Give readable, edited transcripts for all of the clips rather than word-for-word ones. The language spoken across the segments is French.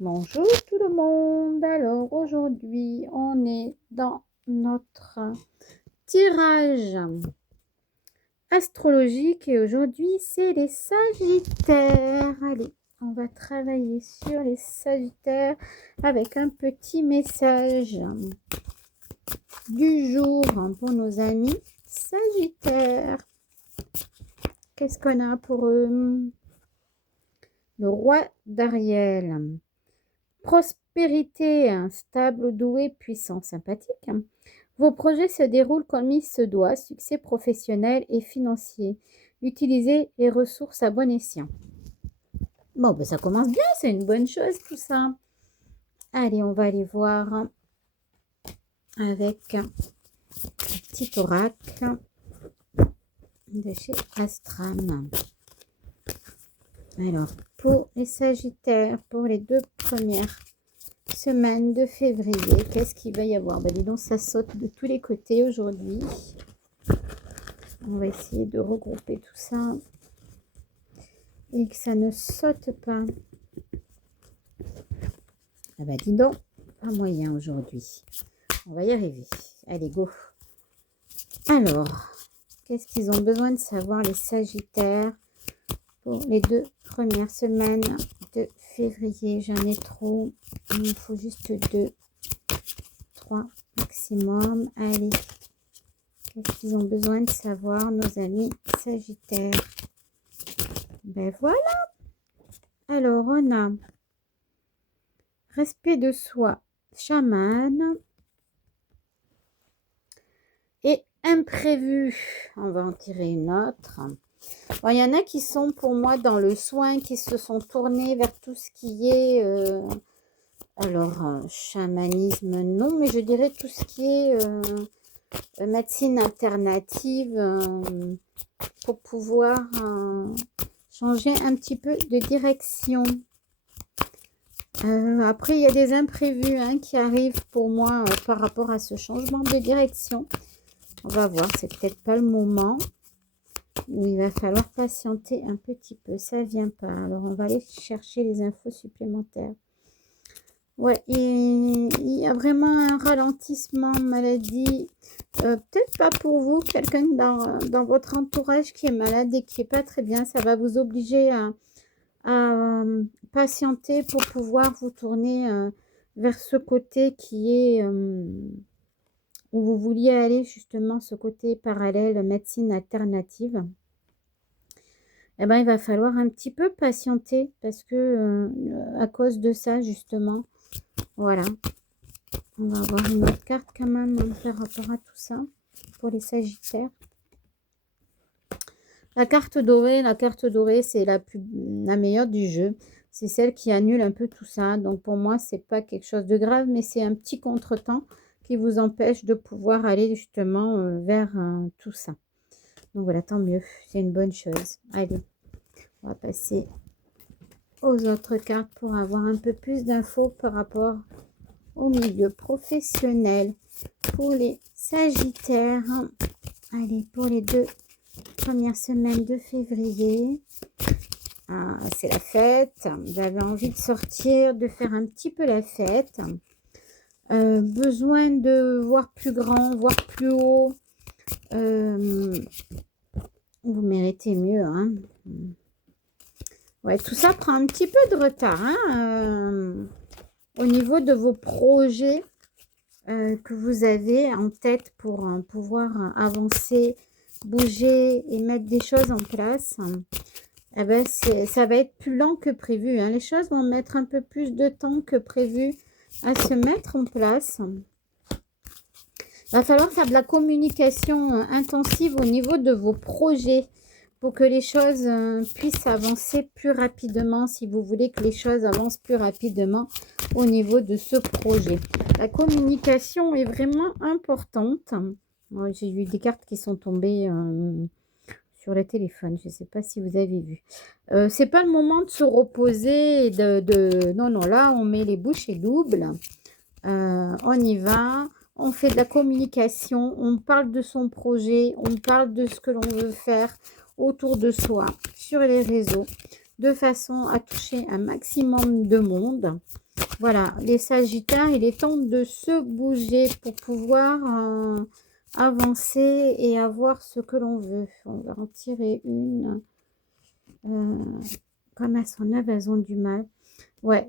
Bonjour tout le monde. Alors aujourd'hui, on est dans notre tirage astrologique et aujourd'hui, c'est les Sagittaires. Allez, on va travailler sur les Sagittaires avec un petit message du jour pour nos amis Sagittaires. Qu'est-ce qu'on a pour eux? Le roi d'Ariel. Prospérité, stable, doué, puissant, sympathique. Vos projets se déroulent comme il se doit, succès professionnel et financier. Utilisez les ressources à bon escient. Bon, ben ça commence bien, c'est une bonne chose tout ça. Allez, on va aller voir avec un petit oracle de chez Astram. Alors, pour les Sagittaires, pour les 2 premières semaines de février, qu'est-ce qu'il va y avoir? Ben, dis donc, ça saute de tous les côtés aujourd'hui. On va essayer de regrouper tout ça et que ça ne saute pas. Ah ben, dis donc, pas moyen aujourd'hui. On va y arriver. Allez, go. Alors, qu'est-ce qu'ils ont besoin de savoir, les Sagittaires, pour les 2 premières semaines de février? J'en ai trop. Il me faut juste 2, 3 maximum. Allez. Qu'est-ce qu'ils ont besoin de savoir, nos amis Sagittaires? Ben voilà. Alors, on a respect de soi, chaman. Et imprévu. On va en tirer une autre. Bon, il y en a qui sont pour moi dans le soin, qui se sont tournés vers tout ce qui est... chamanisme, non, mais je dirais tout ce qui est médecine alternative pour pouvoir changer un petit peu de direction. Après, il y a des imprévus qui arrivent pour moi par rapport à ce changement de direction. On va voir, c'est peut-être pas le moment où il va falloir patienter un petit peu. Ça vient pas. Alors, on va aller chercher les infos supplémentaires. Ouais, il y a vraiment un ralentissement, maladie. Peut-être pas pour vous, quelqu'un dans votre entourage qui est malade et qui n'est pas très bien. Ça va vous obliger à patienter pour pouvoir vous tourner vers ce côté qui est où vous vouliez aller, justement, ce côté parallèle, médecine alternative. Eh ben, il va falloir un petit peu patienter parce que à cause de ça, justement, voilà. On va avoir une autre carte quand même par rapport à tout ça pour les Sagittaires. La carte dorée, c'est la meilleure du jeu. C'est celle qui annule un peu tout ça. Donc pour moi, c'est pas quelque chose de grave, mais c'est un petit contretemps qui vous empêche de pouvoir aller justement vers tout ça. Donc voilà, tant mieux. C'est une bonne chose. Allez, on va passer aux autres cartes pour avoir un peu plus d'infos par rapport au milieu professionnel pour les Sagittaires. Allez, pour les 2 premières semaines de février, c'est la fête. Vous avez envie de sortir, de faire un petit peu la fête. Besoin de voir plus grand, voir plus haut. Vous méritez mieux. Ouais, tout ça prend un petit peu de retard. Au niveau de vos projets que vous avez en tête pour pouvoir avancer, bouger et mettre des choses en place, eh ben ça va être plus lent que prévu. Les choses vont mettre un peu plus de temps que prévu à se mettre en place. Il va falloir faire de la communication intensive au niveau de vos projets pour que les choses puissent avancer plus rapidement, si vous voulez que les choses avancent plus rapidement au niveau de ce projet. La communication est vraiment importante. J'ai eu des cartes qui sont tombées sur le téléphone. Je ne sais pas si vous avez vu. C'est pas le moment de se reposer et Non, non, là, on met les bouchées doubles. On y va. On fait de la communication. On parle de son projet. On parle de ce que l'on veut faire autour de soi, sur les réseaux, de façon à toucher un maximum de monde. Voilà, les Sagittaires, il est temps de se bouger pour pouvoir avancer et avoir ce que l'on veut. On va en tirer une. Comme elles sont neuves, elles ont du mal. Ouais,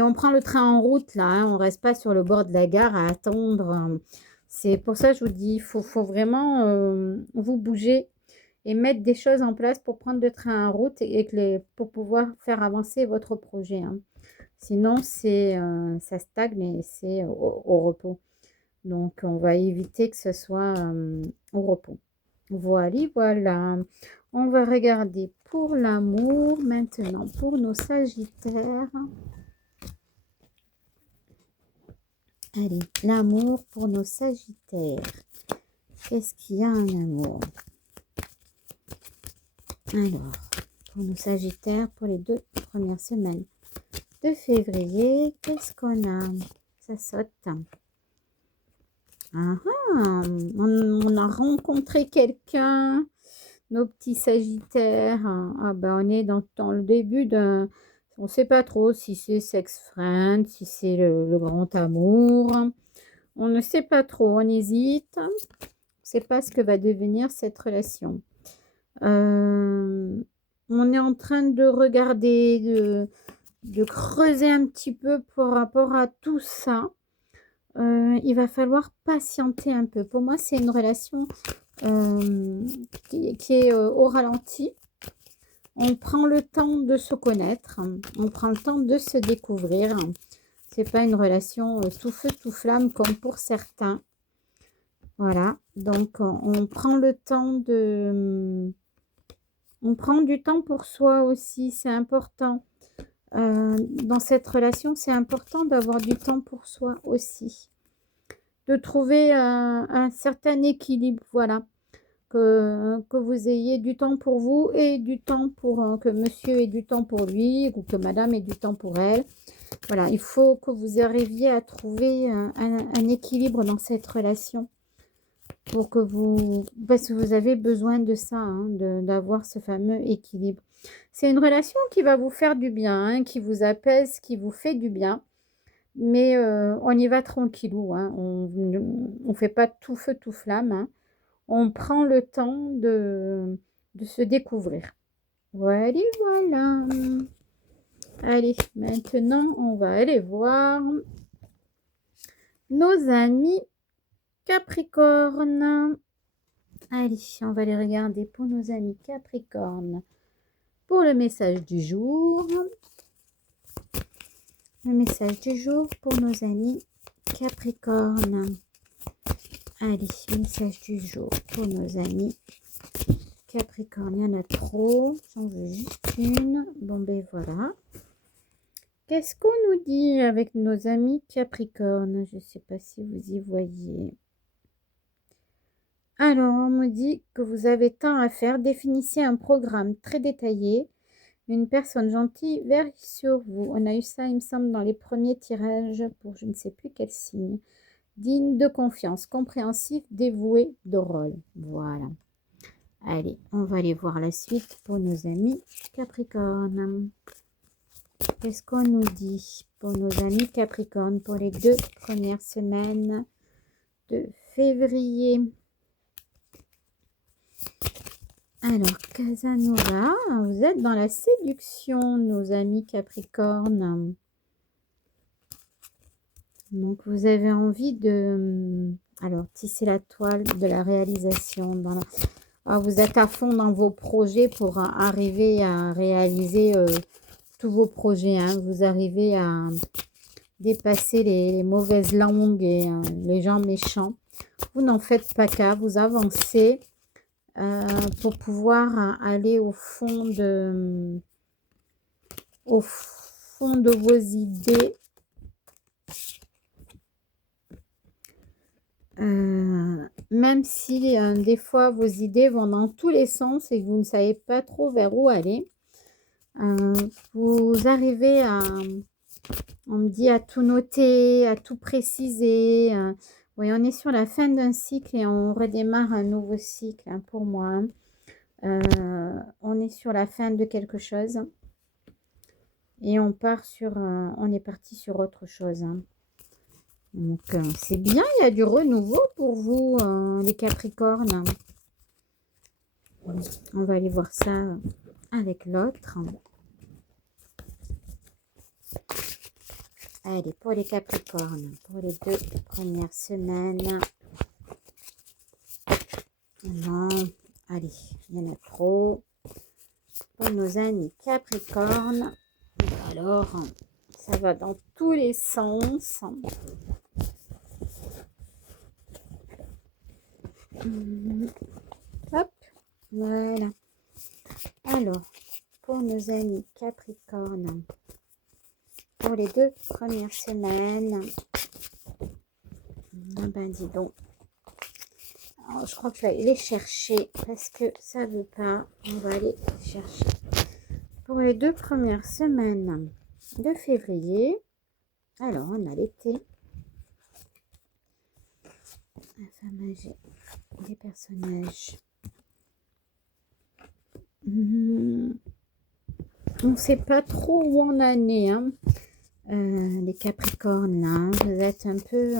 on prend le train en route là, hein, on reste pas sur le bord de la gare à attendre. C'est pour ça que je vous dis, faut vraiment vous bouger et mettre des choses en place pour prendre le train en route pour pouvoir faire avancer votre projet, hein. Sinon, ça stagne et c'est au repos. Donc, on va éviter que ce soit au repos. Voilà, voilà. On va regarder pour l'amour maintenant, pour nos Sagittaires. Allez, l'amour pour nos Sagittaires. Qu'est-ce qu'il y a en amour? Alors, pour nos Sagittaires, pour les 2 premières semaines de février, qu'est-ce qu'on a? Ça saute. Ah, on a rencontré quelqu'un, nos petits Sagittaires. Ah ben, on est dans le début d'un... On ne sait pas trop si c'est sex friend, si c'est le grand amour. On ne sait pas trop, on hésite. On ne sait pas ce que va devenir cette relation. On est en train de regarder, de creuser un petit peu par rapport à tout ça. Il va falloir patienter un peu. Pour moi, c'est une relation qui est au ralenti. On prend le temps de se connaître. On prend le temps de se découvrir. C'est pas une relation tout feu, tout flamme comme pour certains. Voilà. Donc, on prend le temps de... On prend du temps pour soi aussi. C'est important. Dans cette relation, c'est important d'avoir du temps pour soi aussi. De trouver un certain équilibre, voilà. Que vous ayez du temps pour vous et du temps pour que monsieur ait du temps pour lui ou que madame ait du temps pour elle. Voilà, il faut que vous arriviez à trouver un équilibre dans cette relation pour que vous... Parce que vous avez besoin de ça, hein, d'avoir ce fameux équilibre. C'est une relation qui va vous faire du bien, hein, qui vous apaise, qui vous fait du bien. Mais on y va tranquillou, hein. On ne fait pas tout feu, tout flamme, hein. On prend le temps de se découvrir. Voilà, voilà. Allez, maintenant, on va aller voir nos amis Capricorne. Allez, on va les regarder pour nos amis Capricorne. Pour le message du jour. Le message du jour pour nos amis Capricorne. Allez, message du jour pour nos amis Capricorne. Il y en a trop. J'en veux juste une. Bon, ben voilà. Qu'est-ce qu'on nous dit avec nos amis Capricorne? Je ne sais pas si vous y voyez. Alors, on me dit que vous avez tant à faire. Définissez un programme très détaillé. Une personne gentille veille sur vous. On a eu ça, il me semble, dans les premiers tirages pour je ne sais plus quel signe. Digne de confiance, compréhensif, dévoué, drôle. Voilà. Allez, on va aller voir la suite pour nos amis Capricorne. Qu'est-ce qu'on nous dit pour nos amis Capricorne pour les 2 premières semaines de février? Alors, Casanova, vous êtes dans la séduction, nos amis Capricorne. Donc, vous avez envie de... Alors, tisser la toile de la réalisation. Vous êtes à fond dans vos projets pour arriver à réaliser tous vos projets, hein. Vous arrivez à dépasser les mauvaises langues et les gens méchants. Vous n'en faites pas cas, vous avancez pour pouvoir aller au fond de vos idées. Même si des fois vos idées vont dans tous les sens et que vous ne savez pas trop vers où aller, vous arrivez on me dit, à tout noter, à tout préciser. Oui, on est sur la fin d'un cycle et on redémarre un nouveau cycle, hein, pour moi. On est sur la fin de quelque chose. et on part sur, on est parti sur autre chose, hein. Donc, c'est bien, il y a du renouveau pour vous, les Capricornes. On va aller voir ça avec l'autre. Allez, pour les Capricornes, pour les 2 premières semaines. Non, allez, il y en a trop. Pour nos amis Capricornes, alors, ça va dans tous les sens. Hop, voilà. Alors, pour nos amis Capricornes, pour les 2 premières semaines, ah ben dis donc. Alors, je crois que je vais aller les chercher parce que ça ne veut pas. On va aller chercher. Pour les 2 premières semaines de février, alors on a l'été. La femme âgée, les personnages. On ne sait pas trop où on en est, hein. Les Capricornes, là, vous êtes un peu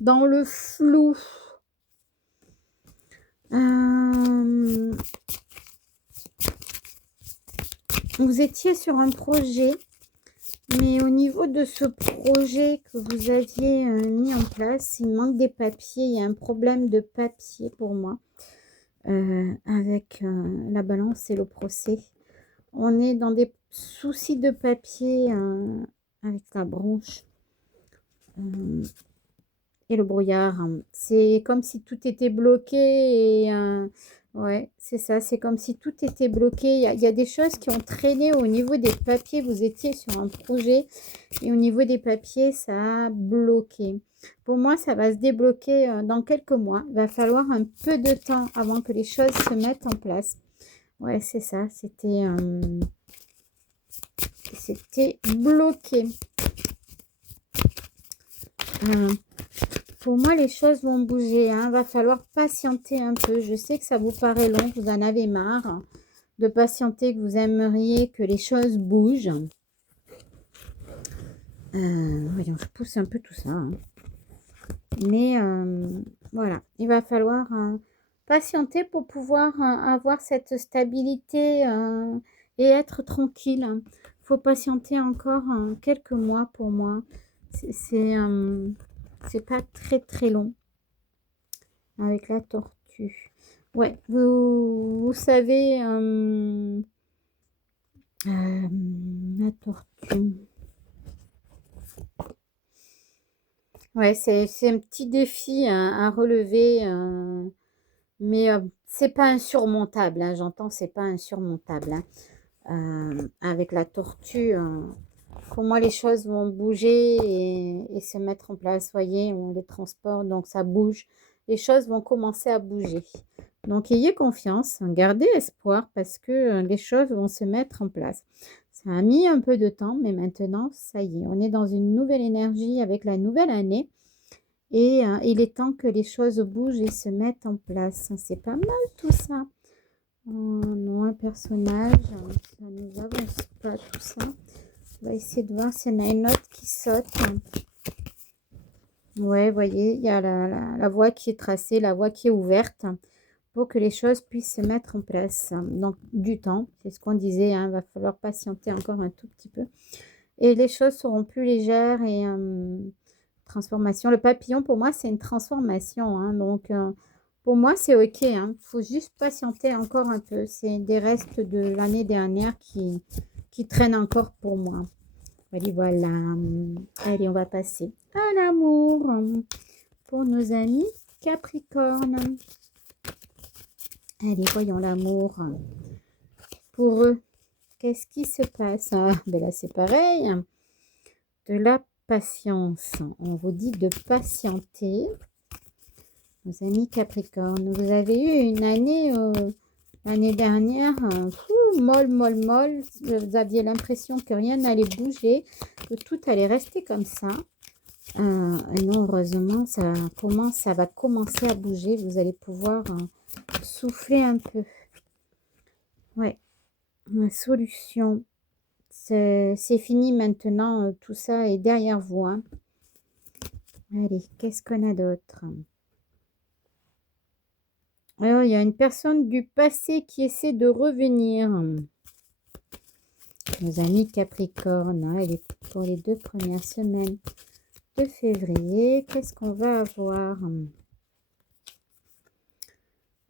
dans le flou. Vous étiez sur un projet, mais au niveau de ce projet que vous aviez mis en place, il manque des papiers. Il y a un problème de papier pour moi avec la balance et le procès. On est dans des soucis de papier avec la branche et le brouillard. C'est comme si tout était bloqué et ouais, c'est ça. C'est comme si tout était bloqué. Il y a des choses qui ont traîné au niveau des papiers. Vous étiez sur un projet et au niveau des papiers, ça a bloqué. Pour moi, ça va se débloquer dans quelques mois. Il va falloir un peu de temps avant que les choses se mettent en place. Ouais, c'est ça. C'était bloqué. Pour moi, les choses vont bouger, hein. Va falloir patienter un peu. Je sais que ça vous paraît long, vous en avez marre de patienter, que vous aimeriez que les choses bougent. Voyons, je pousse un peu tout ça, hein. Mais voilà, il va falloir patienter pour pouvoir avoir cette stabilité et être tranquille. Il faut patienter encore quelques mois pour moi. C'est pas très très long avec la tortue. Ouais, vous savez, la tortue. Ouais, c'est un petit défi à relever, mais c'est pas insurmontable, hein, j'entends, c'est pas insurmontable, hein. Avec la tortue, pour moi, les choses vont bouger et se mettre en place. Voyez, on les transporte, donc ça bouge. Les choses vont commencer à bouger. Donc, ayez confiance, gardez espoir parce que les choses vont se mettre en place. Ça a mis un peu de temps, mais maintenant, ça y est, on est dans une nouvelle énergie avec la nouvelle année. Et il est temps que les choses bougent et se mettent en place. C'est pas mal tout ça. Non, un personnage, ça ne nous avance pas tout ça. On va essayer de voir s'il y en a une autre qui saute. Ouais, vous voyez, il y a la voie qui est tracée, la voie qui est ouverte pour que les choses puissent se mettre en place. Donc, du temps, c'est ce qu'on disait, hein, il va falloir patienter encore un tout petit peu. Et les choses seront plus légères et transformation. Le papillon, pour moi, c'est une transformation, hein, donc, pour moi, c'est OK, hein. Il faut juste patienter encore un peu. C'est des restes de l'année dernière qui traînent encore pour moi. Allez, voilà. Allez, on va passer à l'amour pour nos amis Capricorne. Allez, voyons l'amour pour eux. Qu'est-ce qui se passe? Ben là, c'est pareil. De la patience. On vous dit de patienter. Nos amis Capricorne, vous avez eu une année, l'année dernière, molle. Vous aviez l'impression que rien n'allait bouger, que tout allait rester comme ça. Non, heureusement, ça va commencer à bouger. Vous allez pouvoir souffler un peu. Ouais, la solution, C'est fini maintenant, tout ça est derrière vous, hein. Allez, qu'est-ce qu'on a d'autre? Alors, il y a une personne du passé qui essaie de revenir. Nos amis Capricorne, hein, elle est pour les 2 premières semaines de février. Qu'est-ce qu'on va avoir?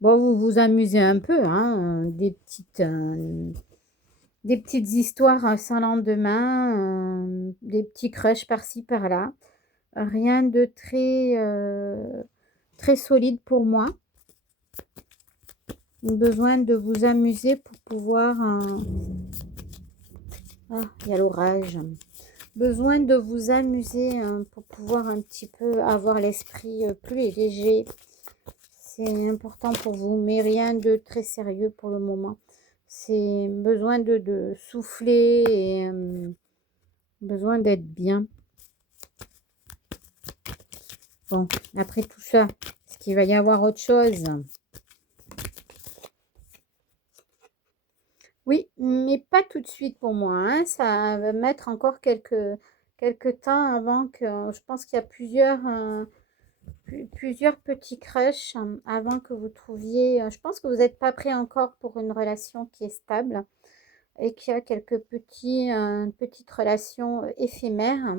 Bon, vous vous amusez un peu, hein, des petites histoires sans lendemain, des petits crushs par-ci par-là. Rien de très solide pour moi. Besoin de vous amuser pour pouvoir... Ah, il y a l'orage. Besoin de vous amuser pour pouvoir un petit peu avoir l'esprit plus léger. C'est important pour vous, mais rien de très sérieux pour le moment. C'est besoin de souffler et besoin d'être bien. Bon, après tout ça, est-ce qu'il va y avoir autre chose? Oui, mais pas tout de suite pour moi, hein. Ça va mettre encore quelques temps avant que... Je pense qu'il y a plusieurs petits crushs avant que vous trouviez... Je pense que vous n'êtes pas prêt encore pour une relation qui est stable et qu'il y a quelques petites relations éphémères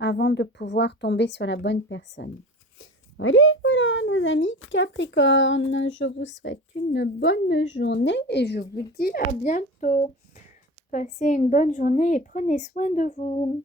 avant de pouvoir tomber sur la bonne personne. Allez, voilà, nos amis Capricorne. Je vous souhaite une bonne journée et je vous dis à bientôt. Passez une bonne journée et prenez soin de vous.